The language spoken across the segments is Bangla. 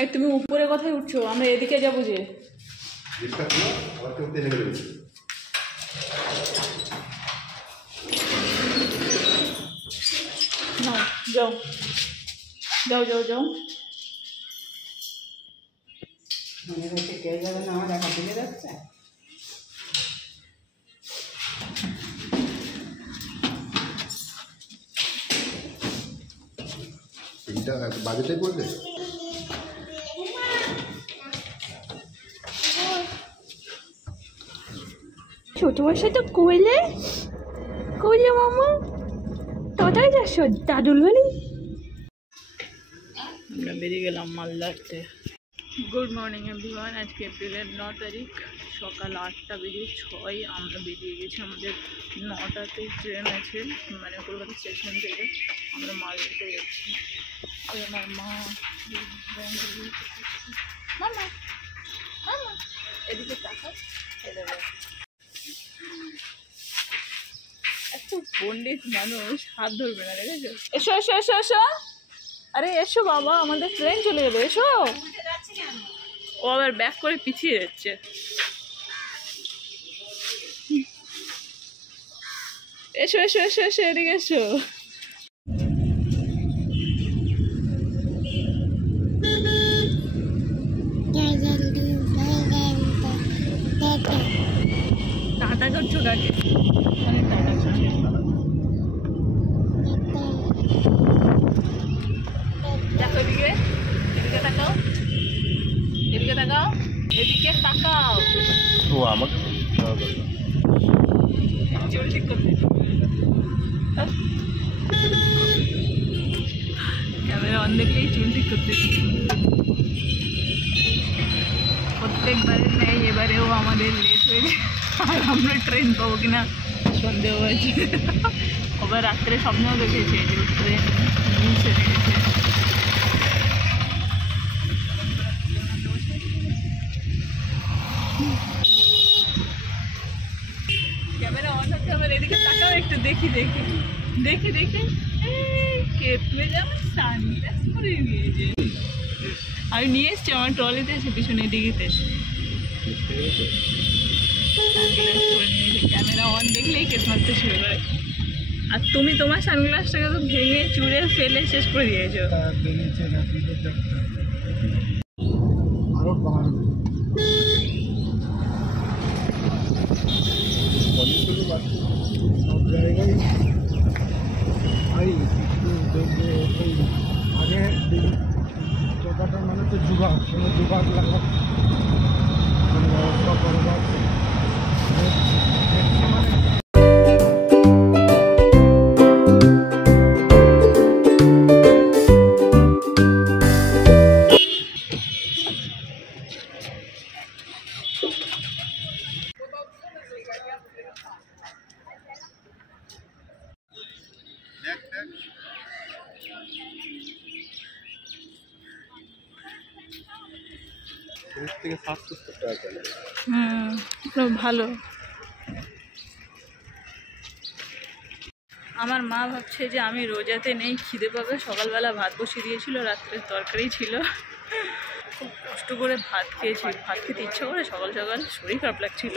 এই তুমি উপরে কোথায় উঠছো? আমরা এদিকে যাবো যে। না যাও যাও যাও যাও। কেউ যাবে না, আমার একা দিকে যাচ্ছে। বাজেটাই বলবে ছোট বয়সে তো কইলে কইলে মামা কোথায় যাচ্ছ? দাদুল বাড়ি। আমরা বেরিয়ে গেলাম মালদাতে। Good morning everyone. আজকে এপ্রিলের 9 তারিখ, সকাল 8টা বেজে 6। আমরা বেরিয়ে গেছি, আমাদের 9টাতে ট্রেন আছে, মানে কলকাতা স্টেশন থেকে। আমরা মালদাতে যাচ্ছি। আমার মা মামা মামা এদিকে টাকা এত পণ্ডিত মানুষ হাত ধরবে না, দেখেছো? এসো এসো এসো এসো। আরে এসো বাবা, আমাদের ট্রেন চলে যাবে, এসো। ও আবার ব্যাক করে পিছিয়ে যাচ্ছে। এসো এসো এসো এসো, এদিকে এসো। টাটা করছো কাকে? টাটা করছো। দেখো এদিকে, এদিকে তাকাও, এদিকে তাকাও, এদিকে তাকাও। ও আমাকে চুল ঠিক করতে ক্যামেরা অন দেখলেই চুল ঠিক করতে। প্রত্যেকবারে নেই, এবারেও আমাদের লেট হয়ে যায়। আর আমরা ট্রেন পাবো কিনা সন্দেহ হয়েছে। আবার রাত্রে স্বপ্নেও দেখেছে যে ট্রেন মিস হয়ে গেছে। ক্যামেরা অন হচ্ছে, আবার এদিকে তাকাও একটু, দেখি দেখি দেখি দেখি। কেটে যাবে, সানগ্লাস পরে নিয়েছে। আমি নিয়ে এসছি, আমার ট্রলিতে এসে পিছনে ডিগিতে। ক্যামেরা অন দেখলেই কেট মারতে শুরু করে। আর তুমি তোমার সানগ্লাসটাকে তো ভেঙে চুড়ে ফেলে শেষ করে দিয়েছো। সব জায়গায় আগে টোকাটা মানে তো যুগাগ, কোনো যুগাগ লাগা কোনো ব্যবস্থা করবার থেকে 770 টাকা। ভালো। আমার মা ভাবছে যে আমি রোজাতে নেই, খিদে পাবে। সকালবেলা ভাত বসিয়ে দিয়েছিল, রাত্রে তরকারি ছিল, খুব কষ্ট করে ভাত খেয়েছি। ভাত খেতে ইচ্ছা করে সকাল সকাল, শরীর খারাপ লাগছিল।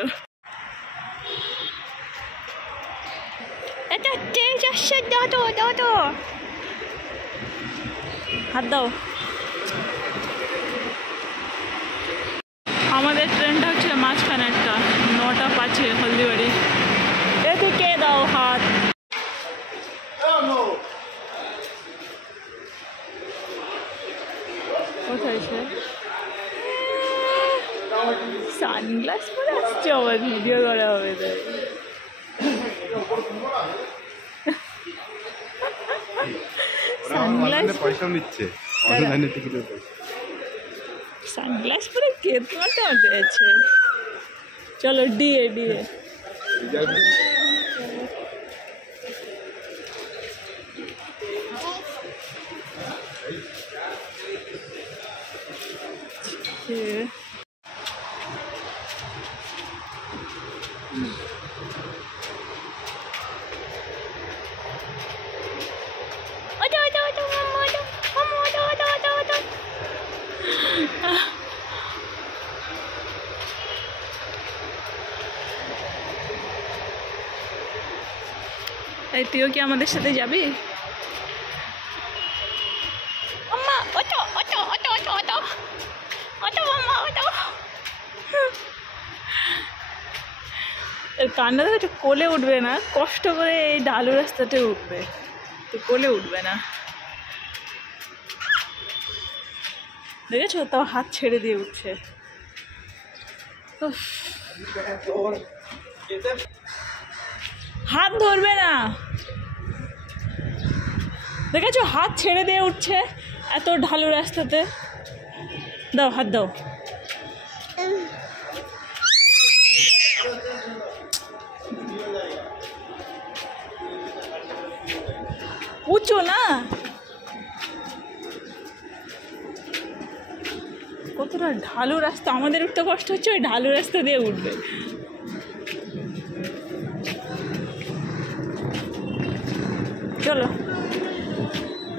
হাত দাও। আমাদের ট্রেনটা হচ্ছে মাঝখানেরটা, 9টা 5-এ হলদিবাড়ি। এদিকে দাও হাত। কোথায় সে? সানগ্লাস পরে আসছে, আবার ভিডিও করা হবে তাই। সানগ্লাস পয়সা নিচ্ছে, সানগ্লাস পরে কেট মারতে মারতে আছে। চলো ডিএ ডিএ। তাই তুইও কি আমাদের সাথে যাবি? আম্মা ওটো ওটো ওটো ওটো ওটো ওটো মাম্মা ওটো। কান্না দেখো, কোলে উঠবে না, কষ্ট করে এই ঢালু রাস্তাতে উঠবে, তো কোলে উঠবে না। দেখেছো, তাও হাত ছেড়ে দিয়ে উঠছে। হাত ধরবে না, দেখেছো হাত ছেড়ে দিয়ে উঠছে এত ঢালু রাস্তাতে। দাও হাত দাও। উঁচু না, কতটা ঢালু রাস্তা, আমাদের উঠতে কষ্ট হচ্ছে, ওই ঢালু রাস্তা দিয়ে উঠবে। চলো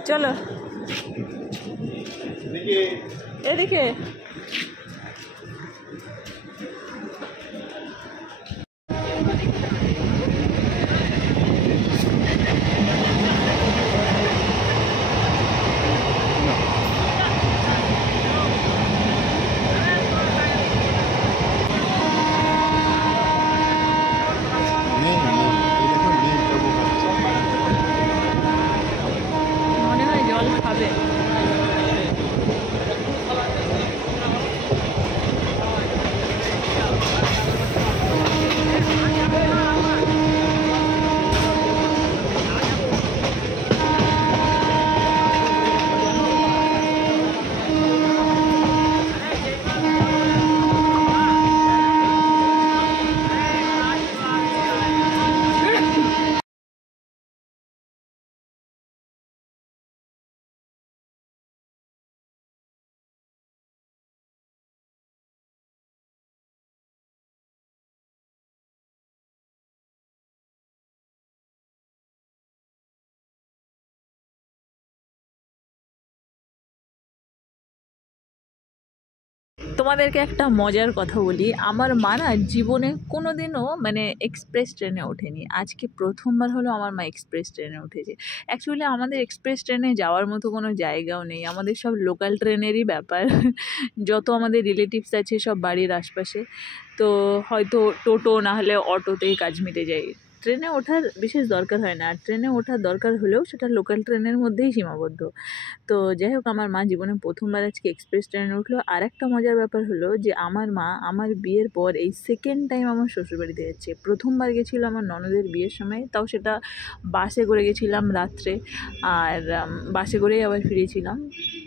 চলো এদিকে। মনে হয় জল খাবে। তোমাদেরকে একটা মজার কথা বলি, আমার মা না জীবনে কোনো দিনও মানে এক্সপ্রেস ট্রেনে ওঠেনি, আজকে প্রথমবার হলো আমার মা এক্সপ্রেস ট্রেনে উঠেছে। অ্যাকচুয়ালি আমাদের এক্সপ্রেস ট্রেনে যাওয়ার মতো কোনো জায়গাও নেই, আমাদের সব লোকাল ট্রেনেরই ব্যাপার। যত আমাদের রিলেটিভস আছে সব বাড়ির আশপাশে, তো হয়তো টোটো না হলে অটোতেই কাজ মিটে যায়, ট্রেনে ওঠার বিশেষ দরকার হয় না। আর ট্রেনে ওঠার দরকার হলেও সেটা লোকাল ট্রেনের মধ্যেই সীমাবদ্ধ। তো যাই হোক, আমার মা জীবনে প্রথমবার আজকে এক্সপ্রেস ট্রেনে উঠলো। আর একটা মজার ব্যাপার হলো যে আমার মা আমার বিয়ের পর এই সেকেন্ড টাইম আমার শ্বশুরবাড়িতে যাচ্ছে। প্রথমবার গেছিলো আমার ননদের বিয়ের সময়, তাও সেটা বাসে করে গেছিলাম রাত্রে, আর বাসে করেই আবার ফিরেছিলাম।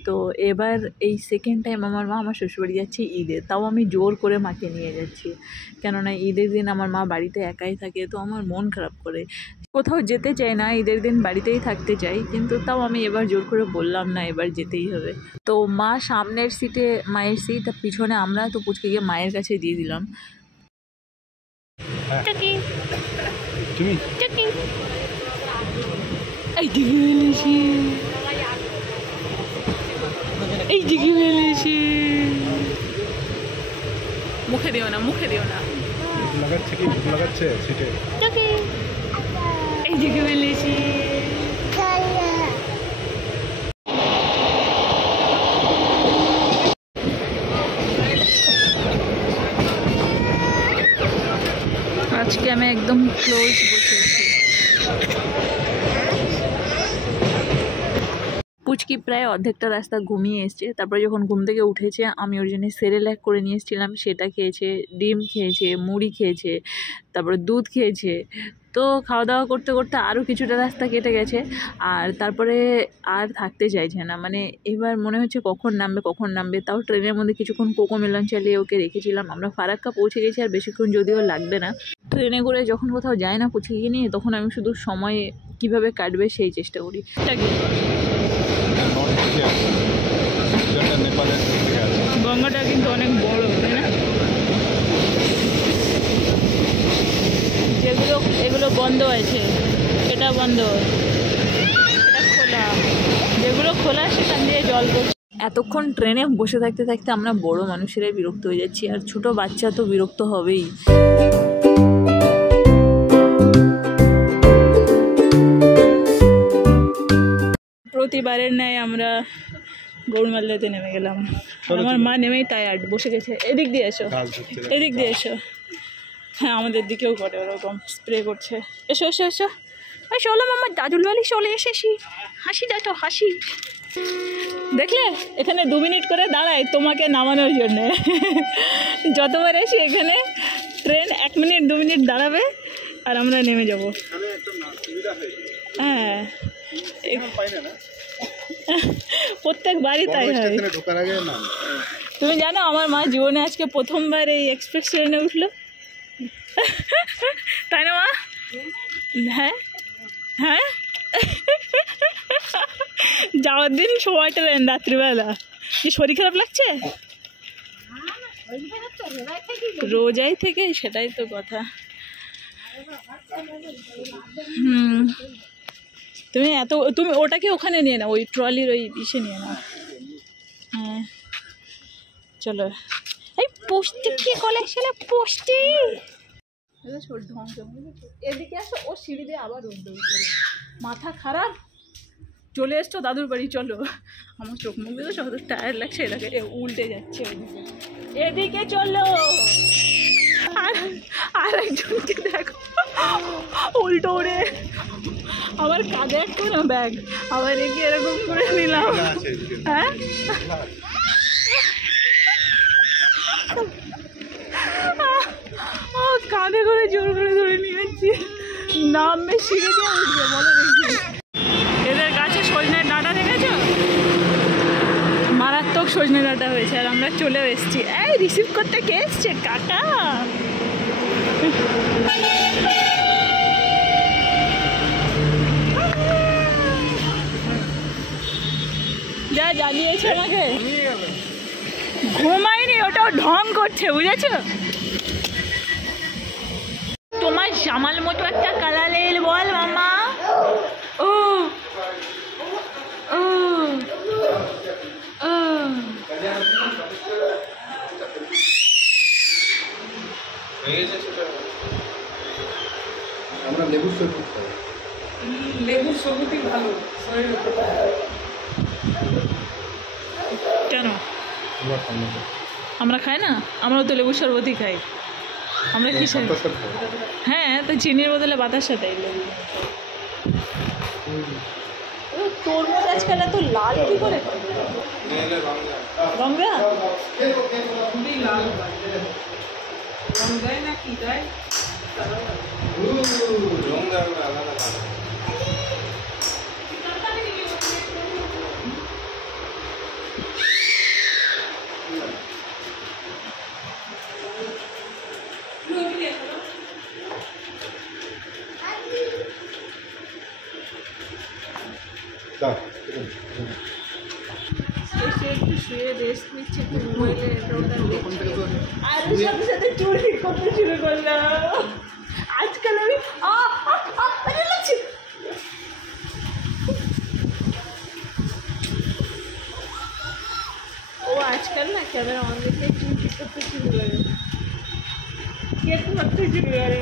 তো এবার এই সেকেন্ড টাইম আমার মা আমার শ্বশুরবাড়ি যাচ্ছে ঈদে, তাও আমি জোর করে মাকে নিয়ে যাচ্ছি, কেননা ঈদের দিন আমার মা বাড়িতে একাই থাকে, তো আমার মন খারাপ করে, কোথাও যেতে চাই না, ঈদের দিন বাড়িতেই থাকতে চাই, কিন্তু তাও আমি এবার জোর করে বললাম না, এবার যেতেই হবে। তো মা সামনের সিটে, মায়ের সিট, আর পিছনে আমরা, তো পুচকে গিয়ে মায়ের কাছে দিয়ে দিলাম। তুমি এইদিকে ফেলেছি, এইদিকে ফেলেছি, মুখে দিও না, মুখে দিও না, লাগাচ্ছে কি লাগাচ্ছে সিটে, এইদিকে ফেলেছি। আজকে আমি একদম ক্লোজ বসেছি। পুচকি প্রায় অর্ধেকটা রাস্তা ঘুমিয়ে এসছে, তারপরে যখন ঘুম থেকে উঠেছে আমি ওর জন্য সেরেল্যাক করে নিয়ে এসেছিলাম, সেটা খেয়েছে, ডিম খেয়েছে, মুড়ি খেয়েছে, তারপরে দুধ খেয়েছে। তো খাওয়া দাওয়া করতে করতে আরও কিছুটা রাস্তা কেটে গেছে, আর তারপরে আর থাকতে চাইছে না, মানে এবার মনে হচ্ছে কখন নামবে। তাও ট্রেনের মধ্যে কিছুক্ষণ কোকোমেলন চালিয়ে ওকে রেখেছিলাম। আমরা ফারাক্কা পৌঁছে গেছি, আর বেশিক্ষণ যদিও লাগবে না। ট্রেনে করে যখন কোথাও যায় না পুচকিকে নিয়ে, তখন আমি শুধু সময় কীভাবে কাটবে সেই চেষ্টা করি। গঙ্গাটা কিন্তু অনেক বড়, তাই না? যেগুলো এগুলো বন্ধ আছে, এটা বন্ধ, এটা খোলা, যেগুলো খোলা সেখান দিয়ে জল পড়ছে। এতক্ষণ ট্রেনে বসে থাকতে থাকতে আমরা বড় মানুষেরাই বিরক্ত হয়ে যাচ্ছি, আর ছোট বাচ্চা তো বিরক্ত হবেই। প্রতিবারের ন্যায় আমরা গৌরমাল্লাতে নেমে গেলাম। আমার মা নেমেই টায়ার্ড, বসে গেছে। এদিক দিয়ে এসো, এদিক দিয়ে এসো। হ্যাঁ, আমাদের দিকেও করে ওরকম, স্প্রে করছে। এসো এসো এসো, ওই চলো মামা, দাদুল বাড়ি চলে এসেছি। হাসি দেখো, হাসি। দেখলে এখানে 2 মিনিট করে দাঁড়ায় তোমাকে নামানোর জন্যে। যতবার এসি এখানে ট্রেন 1 মিনিট 2 মিনিট দাঁড়াবে আর আমরা নেমে যাব। হ্যাঁ, প্রত্যেক বাড়ি তাই হয়। তুমি জানো আমার মা জীবনে আজকে প্রথমবার এই এক্সপ্রেস ট্রেনে উঠলো, তাই না মা? হ্যাঁ হ্যাঁ, যাওয়ার দিন সময় ট্রেন রাত্রিবেলা। কি শরীর খারাপ লাগছে? রোজাই থেকে, সেটাই তো কথা। তুমি ওটাকে ওখানে নিয়ে নাও, ওই ট্রলির ওই ইসে নিয়ে নাও। হ্যাঁ চলো। এই পোস্টে কি কলে সেটা পোস্টে এদিকে আসো, ও সিঁড়ি দিয়ে আবার উঠবে। মাথা খারাপ, চলে এসছো দাদুর বাড়ি। চলো, আমার চোখ মুখ দিয়ে সব টায়ার লাগছে, এটাকে উল্টে যাচ্ছে ওদিকে। এদিকে চলো। আর একজনকে দেখো উল্টো উড়ে, আবার কাঁধে একটা না ব্যাগ, আবার এগিয়ে এরকম করে নিলাম। হ্যাঁ, কাঁধে করে জোর করে ধরে নিয়েছি। নামবে সিঁড়ি দিয়ে উঠবে, বলো দেখি। এদের গাছে সজনে ডাঁটা দেখেছো? মারাত্মক সজনে ডাঁটা হয়েছে, আর আমরা চলেও এসেছি। এই রিসিভ করতে কে এসছে? কাকা। যা জ্বালিয়েছে আমাকে, ঘুমাইনি, ওটাও ঢং করছে, বুঝেছো? তোমার জামাল মতো একটা কালার এল, বল মামা। ও ও ও, আমরা লেবুর শরবত খাই। লেবুর শরবতই ভালো শরীরের উপকার। কেন আমরা খাই না? আমরাও তো লেবুর শরবতই খাই। আমরা কি খাই? হ্যাঁ, তো চিনির বদলে বাতাসা দেয় লেবু। তরমুজ আজকাল এত লাল কি করে? রঙা রং দেয় না কি দেয়? একটু শুয়ে রেস্ট নিচ্ছে, একটু মোবাইলে আর সাথে সাথে চুল ঠিক করতে শুরু করলাম। আজকাল আমি ও আজকাল না ক্যামেরা অন দেখে চুল ঠিক করতে শুরু করে, কেক করতে শুরু করে।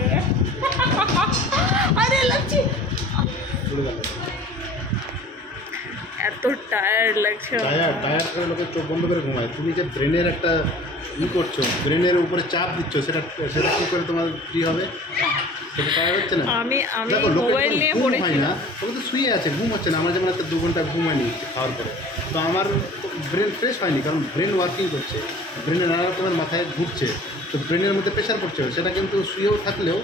আরে লাগছে, এত টায়ার্ড লাগছে। টায়ার্ড করে লোকের চোখ বন্ধ করে ঘুমায়। তুমি যে ব্রেনের একটা করছো, ব্রেনের উপরে চাপ দিচ্ছ, সেটা কি করে তোমার ফ্রি হবে? সেটা টায়ার্ড হচ্ছে না? আমি মোবাইল নিয়ে পড়ে হয় না, ওকে তো শুয়ে আছে, ঘুম হচ্ছে না। আমার যেমন একটা 2 ঘন্টা ঘুম হয়নি খাওয়ার পরে, তো আমার ব্রেন ফ্রেশ হয়নি, কারণ ব্রেন ওয়ার্কিং করছে, ব্রেনে নানা রকমের মাথায় ঘুরছে, তো ব্রেনের মধ্যে প্রেশার পড়ছে। সেটা কিন্তু শুয়েও থাকলেও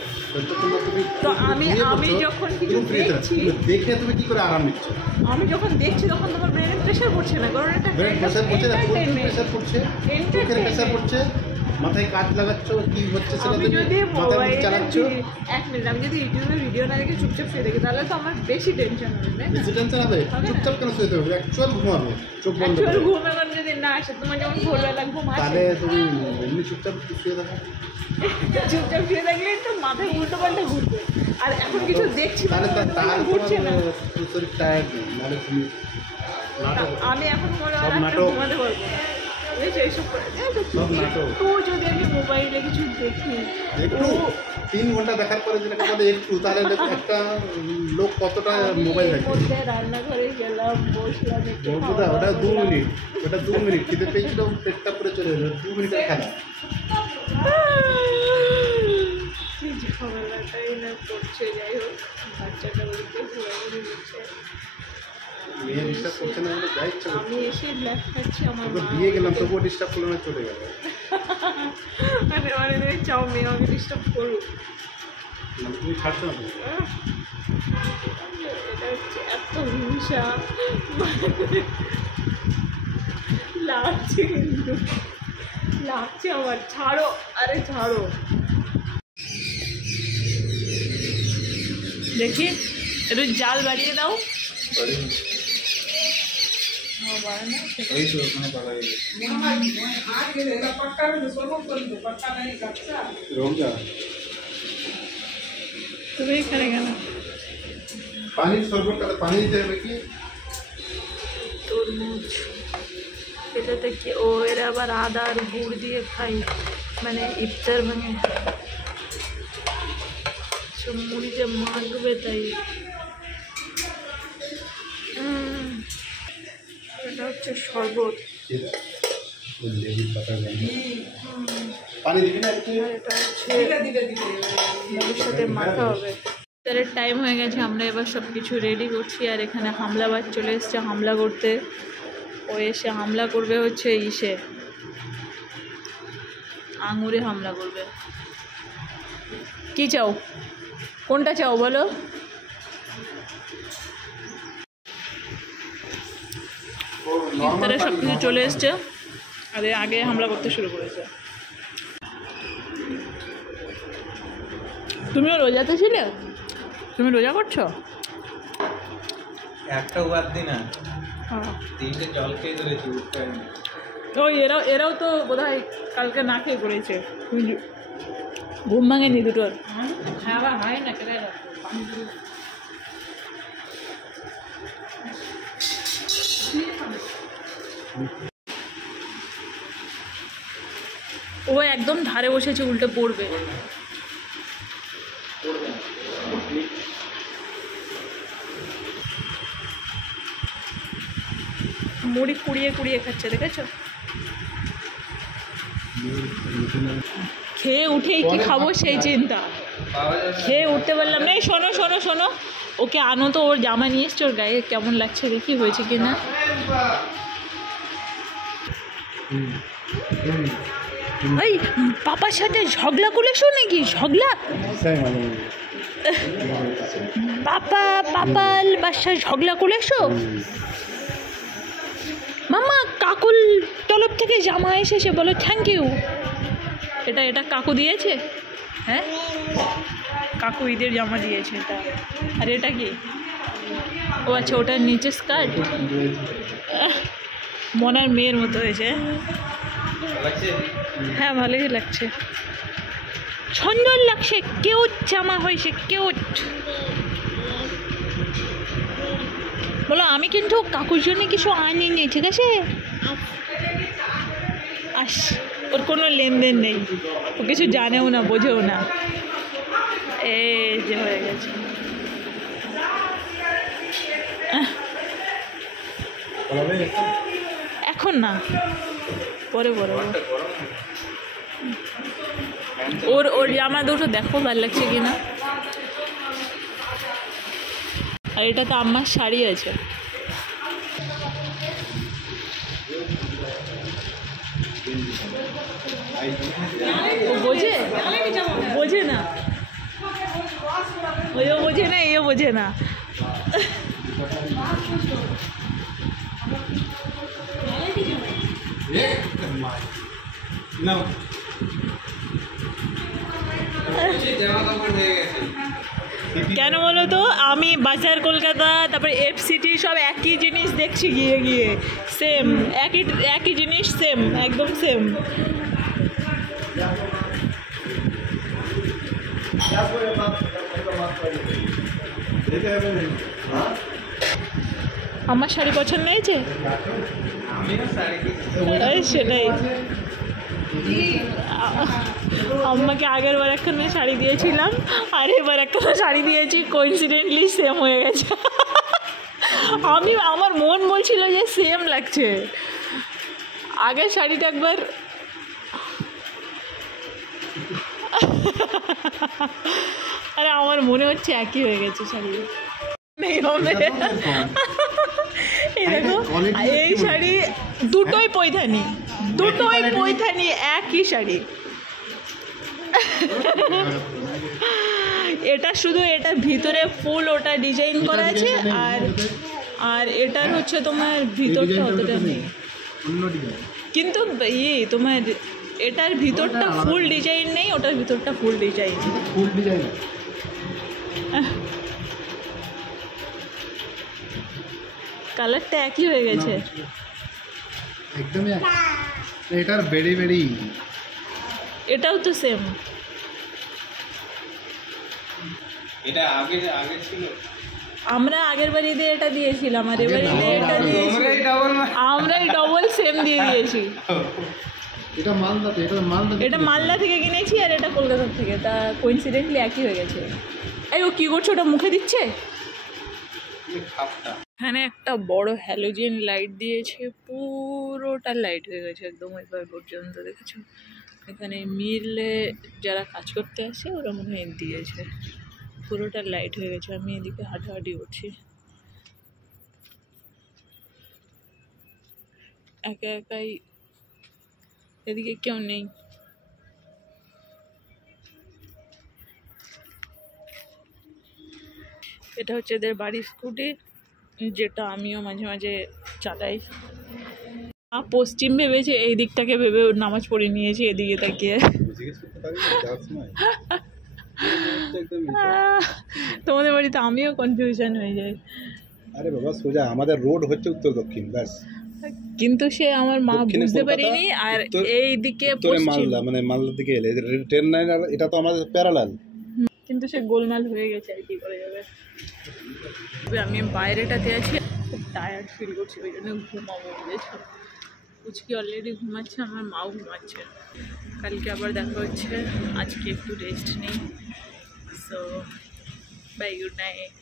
আমি যখন কিছু দেখছি, দেখে তুমি কি করে আরাম নিচ্ছ? আমি যখন দেখছি তখন তোমার ব্রেনে প্রেশার পড়ছে না, কারণ এটা ব্রেন প্রেশার পড়ছে না, প্রেশার পড়ছে, চোখের প্রেশার পড়ছে, মাথায় কাজ লাগাচ্ছ, কি হচ্ছে সেটা আমি যদি মোবাইল চালাচ্ছ। 1 মিনিট, আমি যদি ইউটিউবে ভিডিও না দেখে চুপচাপ শুয়ে দেখি, তাহলে তো আমার বেশি টেনশন হবে। বেশি টেনশন হবে? চুপচাপ কেন শুয়ে থাকবে? অ্যাকচুয়াল ঘুমাবে, চোখ বন্ধ করে। ঘুম এখন যদি না আসে, তোমার যেমন ভোরবেলা ঘুম আসে, তাহলে তুমি এমনি চুপচাপ শুয়ে থাকো। চুপচাপ শুয়ে থাকলে তো মাথায় উল্টো পাল্টা ঘুরবে। আর এখন কিছু দেখছি তাহলে ঘুরছে না, শরীর টায়ার্ড নেই, নাহলে তুমি আমি এখন মনে হয় সব নাটক ঘুমাতে পারবো না। দেখছি এইসব করে সব নাটক। তো যদি আমি মোবাইলে কিছু দেখি একটু 3 ঘন্টা দেখার পরে যেটাকে বলে একটু, তাহলে দেখো একটা লোক কতটা মোবাইল দেখে। মধ্যে রান্নাঘরে গেলাম, বসলাম একটু ওটা ওটা 2 মিনিট, ওটা 2 মিনিট খেতে পেয়েছিল, পেটটা পুরো চলে গেল 2 মিনিটের খেলা। কি ঝামেলাটাই না করছে। যাই হোক, বাচ্চাটা ওদিকে ঘোরাঘুরি করছে, মেয়ে ডিস্টার্ব করছে না বলে যা ইচ্ছা করছে। আমি এসে ব্ল্যাক খাচ্ছি, আমার ওকে মা দিয়ে গেলাম তবুও ডিস্টার্ব করলো না, চলে গেল। মানে তুমি চাও মেয়ে আমাকে ডিস্টার্ব করুক? মানে তুমি ছাড়ছো না তুমি। এটা হচ্ছে এত হিংসা লাগছে, কিন্তু লাগছে আমার। ছাড়ো, আরে ছাড়ো। দেখি একটু জাল বাড়িয়ে দাও। তুমি এখানে কেন? পানির শরবতটা পানি দিতে হবে কি? তরমুজ, এটাতে কি ও এরা আবার আদা আর গুড় দিয়ে খাই, মানে ইফতার ভাঙে সব মুড়িতে মাখবে তাই। এটা হচ্ছে শরবত, পানি দিবি না একটু? আর এটা হচ্ছে মুড়ির সাথে মাখা হবে। ইফতারের টাইম হয়ে গেছে, আমরা এবার সব কিছু রেডি করছি। আর এখানে হামলাবাজ চলে এসছে হামলা করতে। ও এসে হামলা করবে হচ্ছে ইসে, আঙুরে হামলা করবে। কি চাও, কোনটা চাও বলো? ইফতারে সব কিছু চলে এসছে, আর এর আগে হামলা করতে শুরু করেছে। তুমিও রোজাতে ছিলে? তুমি রোজা করছো? একটা বাদ দিন না, হ্যাঁ। 3টে জল খেয়ে ধরেছি, উঠতে পারিনি। ওই এরাও তো বোধহয় কালকে না খেয়ে করেছে, ঘুম ভাঙেনি দুটোর। খাওয়া হয় না কেন? ও একদম ধারে বসেছে, উল্টে পড়বে। মুড়ি কুড়িয়ে কুড়িয়ে খাচ্ছে, দেখেছো? খেয়ে উঠেই কি খাবো সেই চিন্তা, খেয়ে উঠতে পারলাম না। এই শোনো শোনো শোনো, ওকে আনো তো, ওর জামা নিয়ে এসছে, ওর গায়ে কেমন লাগছে দেখি, হয়েছে কি না। এই পাপার সাথে ঝগড়া করেছো নাকি? ঝগড়া? পাপাল বাসায় ঝগড়া করেছো? মামা কাকুর তরফ থেকে জামা এসেছে, বলো থ্যাংক ইউ। এটা কাকু দিয়েছে? হ্যাঁ, কাকু ঈদের জামা দিয়েছে এটা। আর এটা কি? ও আচ্ছা, ওটার নিচে স্কার্ট। মনার মেয়ের মতো হয়েছে। হ্যাঁ, ভালোই লাগছে, সুন্দর লাগছে, কিউট জামা হয়েছে, কিউট। বলো আমি কিন্তু কাকুর জন্য কিছু আনিনি, ঠিক আছে? আস, ওর কোনো লেনদেন নেই, ও কিছু জানেও না, বোঝেও না। এই যে হয়ে গেছে। এখন না, পরে পরে। ওর জামা দুটো দেখো ভালো লাগছে কিনা। আর এটা তো আমার শাড়ি আছে। ও বোঝে, বোঝে না, ওইও বোঝে না, এও বোঝে না। কেন বলো তো, আমি বাজার কলকাতা, তারপরে FCT সব একই জিনিস দেখছি, গিয়ে গিয়ে সেম, একই জিনিস, সেম, একদম সেম। আমার শাড়ি পছন্দ হয়েছে? সেটাই আম্মাকে আগের বার একখানা শাড়ি দিয়েছিলাম আর এবার একখানা শাড়ি দিয়েছি, কোইন্সিডেন্টলি সেম হয়ে গেছে। আমার মন বলছিল যে সেম লাগছে। আগের শাড়িটা একবার আরে আমার মনে হচ্ছে একই হয়ে গেছে শাড়ি। নেই হবে এই দেখো, এই শাড়ি দুটোই পৈঠানি, দুটোই পৈঠানি, একই শাড়ি। এটা শুধু এটার ভিতরে ফুল ওটা ডিজাইন করা আছে, আর এটার হচ্ছে তোমার ভিতরটা অতটা নেই, কিন্তু তোমার এটার ভিতরটা ফুল ডিজাইন নেই, ওটার ভিতরটা ফুল ডিজাইন। ফুল ডিজাইন কালারটা একই হয়ে গেছে একদমই এটার বেরি বেরি, এটাও তো সেম। এটা আগে আগে ছিল, আমরা আগের বাড়ি দিয়ে এটা দিয়েছিলাম আর এবারে এটা দিয়েছি, আমরাই ডবল সেম দিয়ে দিয়েছি। এটা মালদাতে, এটা মালদা থেকে কিনেছি আর এটা কলকাতা থেকে, তা কোইন্সিডেন্টলি একই হয়ে গেছে। এই ও কী করছো, ওটা মুখে দিচ্ছে? এখানে একটা বড় হ্যালোজেন লাইট দিয়েছে, পুরোটা লাইট হয়ে গেছে একদম এবার পর্যন্ত, দেখেছো? এখানে মিলে যারা কাজ করতে আসে ওরা মনে হয় দিয়েছে, পুরোটা লাইট হয়ে গেছে। আমি এদিকে হাঁটাহাঁটি করছি, একা একাই, এদিকে কেউ নেই। এটা হচ্ছে এদের বাড়ির স্কুটি, যেটা আমিও মাঝে মাঝে চালাই। পশ্চিম ভেবেছে, এই দিকটাকে ভেবে নামাজ পড়ে নিয়েছি এদিকে তাকিয়ে। তোমাদের বাড়িতে আমিও কনফিউশন হয়ে যাই। আরে বাবা সোজা আমাদের রোড হচ্ছে উত্তর দক্ষিণ ব্যাস, কিন্তু সে আমার মা বুঝতে পারিনি। আর এই দিকে মালদা, মানে মালদার দিকে এলে ট্রেন লাইন, এটা তো আমাদের প্যারালাল, কিন্তু সে গোলমাল হয়ে গেছে আর কি করে যাবে। আমি বাইরেটাতে আছি, খুব টায়ার্ড ফিল করছি, ওই জন্য ঘুমাবো বুঝেছো। পুচকি অলরেডি ঘুমাচ্ছে, আমার মাও ঘুমাচ্ছে। কালকে আবার দেখা হচ্ছে, আজকে একটু রেস্ট নেই। So bye, good night.